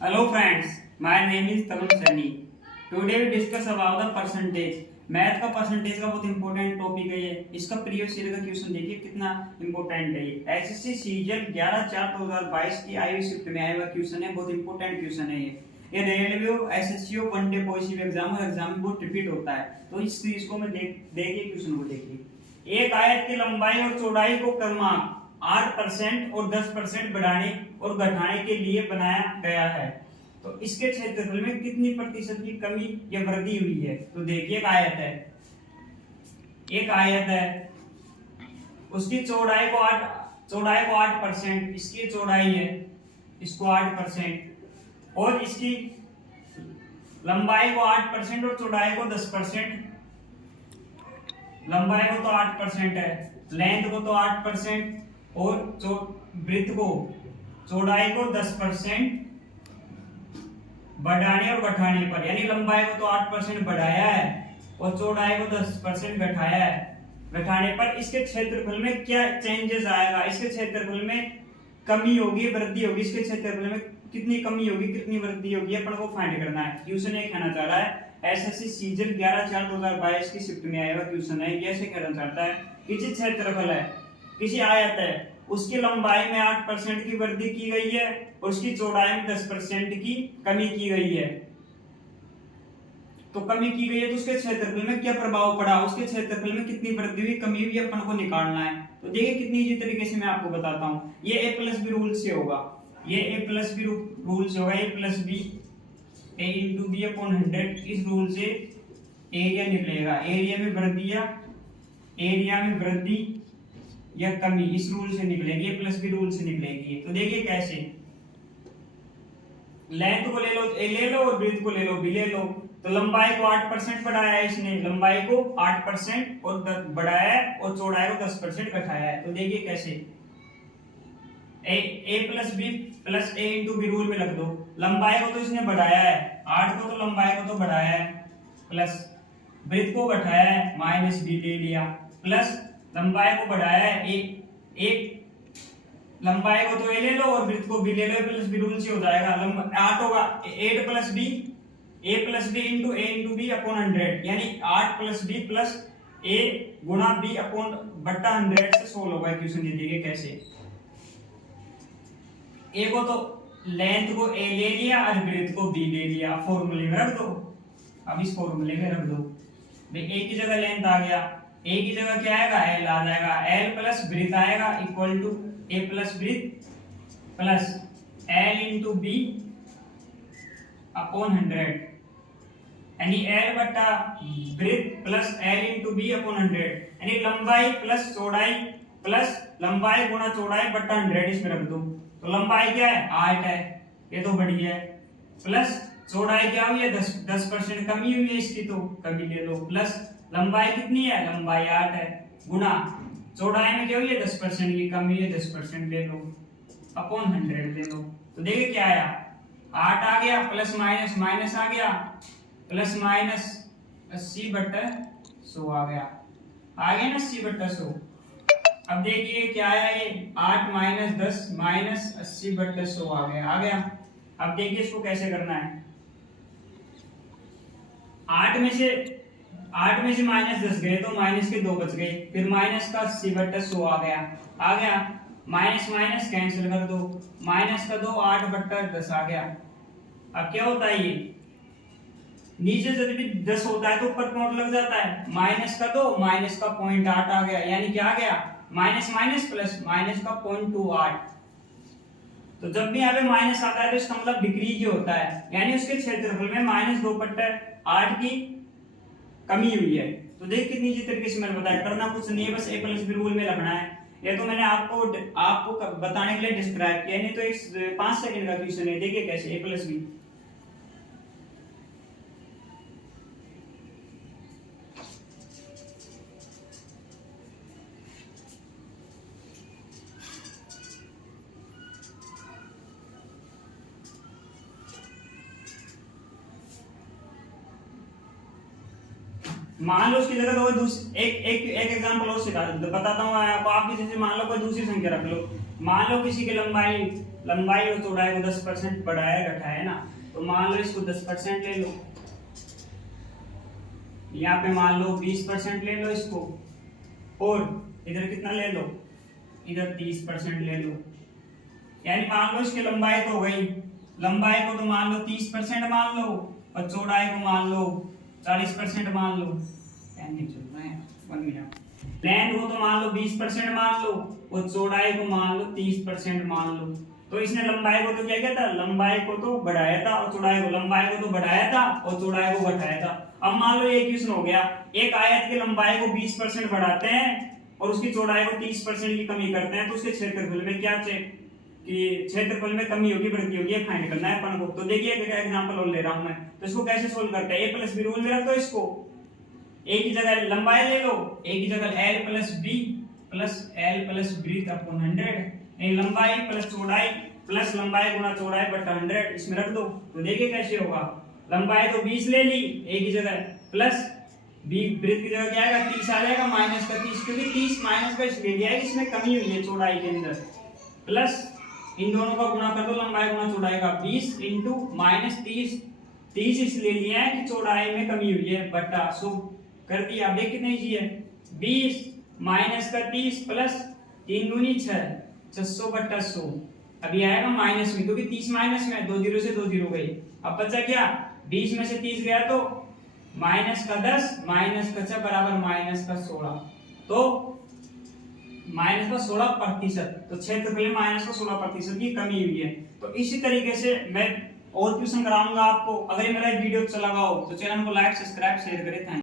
Hello friends, my name is Tarun Sani. Today we discuss about the percentage. Math का percentage का बहुत important topic है ये। इसका प्रीवियस ईयर का क्वेश्चन देखिए कितना इंपॉर्टेंट है ये। एसएससी सीजीएल 11/4/2022 की आई हुई शिफ्ट में आया हुआ क्वेश्चन है, बहुत इंपॉर्टेंट क्वेश्चन है ये railway SSC one day positive exam और एग्जाम में बहुत रिपीट होता है। तो इस चीज को मैं देखिए क्वेश्चन को देखिए। एक आयत की लंबाई और चौड़ाई को क्रमांक 8% और 10% बढ़ाने और घटाने के लिए बनाया गया है, तो इसके क्षेत्रफल में कितनी प्रतिशत की कमी या वृद्धि हुई है। तो देखिए एक आयत है, उसकी चौड़ाई को 8%, इसकी चौड़ाई है, इसको 8% और इसकी लंबाई को 8% और चौड़ाई को 10%। लंबाई को तो 8% है, लेंथ को तो 8% और वृत्त को चौड़ाई को 10% बढ़ाने और घटाने पर, यानी लंबाई को तो 8% बढ़ाया है और चौड़ाई को 10% घटाया है। घटाने पर इसके क्षेत्रफल में क्या चेंजेस आएगा, इसके क्षेत्रफल में कमी होगी वृद्धि होगी, इसके क्षेत्रफल में कितनी कमी होगी कितनी वृद्धि होगी अपन को फाइंड करना है। क्वेश्चन ये कहना चाह रहा है, एसएससी सीजीएल 11/4/2022 की शिफ्ट में आया हुआ क्वेश्चन है। कैसे कहना चाहता है, किसी क्षेत्रफल है, किसी आयत है, उसकी लंबाई में 8% की वृद्धि की गई है और उसकी चौड़ाई में 10% की कमी की गई है। तो कमी की गई है तो उसके क्षेत्रफल में क्या प्रभाव पड़ा, उसके क्षेत्रफल में कितनी वृद्धि हुई कमी हुई अपन को निकालना है। तो देखिए कितनी इजी तरीके से मैं आपको बताता हूँ। ये ए प्लस बी रूल से होगा, ये ए प्लस बी रूल से होगा, ए प्लस बी ए इंटू बी अपॉन 100। इस रूल से एरिया निकलेगा, एरिया में वृद्धि या कमी इस रूल से निकलेगी, ए प्लस बी रूल से निकलेगी। तो देखिए कैसे, लेंथ को ले लो और ब्रेथ को ले लो, भी ले लो। तो लंबाई को 8% बढ़ाया है इसने, लंबाई को 8% और बढ़ाया है और चौड़ाई को 10% घटाया है। तो देखिए कैसे, ए प्लस बी प्लस ए इंटू बी रूल में रख दो। लंबाई को तो इसने बढ़ाया है 8 को, तो लंबाई को तो बढ़ाया है, प्लस ब्रेथ को घटाया है माइनस बी ले लिया, प्लस लंबाई को बढ़ाया है एक लंबाई को तो ए ले लो और ब्रेथ को बी ले लो, प्लस बी रूल से हो जाएगा। 8 होगा 8 प्लस बी ए प्लस बी इंटू ए इंटू बी अपॉन 100, यानी 8 प्लस बी प्लस ए गुणा बी अपॉन बट्टा 100 से सोल्व होगा क्वेश्चन। ये देखिए कैसे, ए को तो लेंथ को ए ले लिया और ब्रेथ को बी ले लिया, फॉर्मूले में रख दो। अब इस फॉर्मूले में रख दो, ए की जगह लेंथ आ गया, ए की जगह क्या आएगा एल आ जाएगा, एल प्लस ब्रेथ आएगा equal to A plus breadth plus L into B upon 100, यानी एल बट्टा breadth plus L into B upon 100, यानी लंबाई प्लस चौड़ाई प्लस लंबाई गुणा चौड़ाई बट्टा 100 इसमें रख दो। तो लंबाई क्या है 8 है, ये तो बढ़ी है, प्लस चौड़ाई क्या हुई है 10% कमी हुई है इसकी, तो कमी ले लो, प्लस लंबाई कितनी है, लंबाई 8 है, गुणा चौड़ाई में क्या हुई है 10% की कमी है, 10% ले लो अपॉन 100 ले लो। तो देखिए क्या आया, 8 आ गया, प्लस माइनस माइनस आ गया, प्लस माइनस 80/100 आ गया ना 80/100। अब देखिए क्या आया, ये 8 माइनस 10 माइनस 80/100 आ गया। अब देखिए इसको कैसे करना है, 8 में से माइनस 10 गए तो माइनस के 2 बच गए, फिर माइनस का 80/100 आ गया, माइनस माइनस कैंसिल कर दो, माइनस का 2 8/10 आ गया। अब क्या होता है, ये नीचे जब भी 10 होता है तो ऊपर पॉइंट लग जाता है, माइनस का 2 माइनस का 0.8 आ गया, यानी क्या आ गया माइनस माइनस प्लस माइनस का 0.28। तो जब भी यहाँ पे माइनस आता है तो इसका मतलब डिक्रीज ही होता है, यानी उसके क्षेत्रफल में -2/8 की कमी हुई है। तो देख कितनी इजी तरीके से मैंने बताया, करना कुछ नहीं है, बस ए प्लस बी रूल में लगना है। ये तो मैंने आपको बताने के लिए डिस्क्राइब किया, नहीं तो एक 5 सेकंड का क्वेश्चन है। देखिए कैसे, ए प्लस बी मान लो उसकी जगह तो एक एग्जांपल और बताता हूँ आपको। आप जैसे मान लो कोई दूसरी संख्या रख लो, मान लो किसी की लंबाई लंबाई और चौड़ाई को 10% बढ़ाया घटाया ना, तो मान लो इसको 10% ले लो, यहाँ पे मान लो 20% ले लो इसको, और इधर कितना ले लो, इधर 30% ले लो। यानी मान लो इसकी लंबाई तो हो गई, लंबाई को तो मान लो 30% मान लो, और चौड़ाई को मान लो 40% मान लो। नहीं चल रहा है 1 मिनट। लेंथ को तो मान लो 20% मान लो, और चौड़ाई को मान लो 30% मान लो। तो इसने लंबाई को तो क्या किया था, लंबाई को तो बढ़ाया था, और चौड़ाई को, लंबाई को तो बढ़ाया था और चौड़ाई को घटाया था। अब मान लो एक क्वेश्चन हो गया, एक आयत की लंबाई को 20% बढ़ाते हैं और उसकी चौड़ाई को 30% की कमी करते हैं, तो उसके क्षेत्रफल में क्या चेक कि क्षेत्रफल में कमी होगी वृद्धि होगी, ये फाइंड करना है अपन को। तो देखिए एक एग्जांपल और ले रहा हूं मैं, तो इसको कैसे सोल्व करते हैं। a प्लस बी रूल में रख दो इसको, a की जगह लंबाई ले लो, a की जगह l प्लस बी अपॉन 100, लंबाई प्लस चौड़ाई प्लस लंबाई गुना चौड़ाई बटा 100 इसमें रख दो। तो देखिए कैसे होगा, लंबाई तो 20 ले ली a की जगह, प्लस b वृत्त की जगह क्या आएगा 30 आ जाएगा, माइनस का 30, क्योंकि 30 माइनस का इसलिए लिया है इसमें कमी हुई है चौड़ाई के अंदर, प्लस इन दोनों का गुणा कर दो, लंबाई गुना चौड़ाई का 20 इंटू माइनस 30 इसलिए लिया है कि चौड़ाई में कमी हुई है, बटा 100 कर दिया। अब देख कितनी चीज है, 20 माइनस का 30 प्लस 3 दूनी 6, 600 बटा 100। अभी आएगा माइनस में, क्योंकि 30 माइनस में 2 जीरो से 2 जीरो गई। अब बचा क्या, 20 में से 30 गया तो माइनस का 10 माइनस का 6 बराबर माइनस का 16, तो माइनस का 16%। तो क्षेत्रफल में माइनस का 16% की कमी हुई है। तो इसी तरीके से मैं और क्वेश्चन कराऊंगा आपको। अगर ये मेरा वीडियो अच्छा लगा हो तो चैनल को लाइक सब्सक्राइब शेयर करें। Thank you.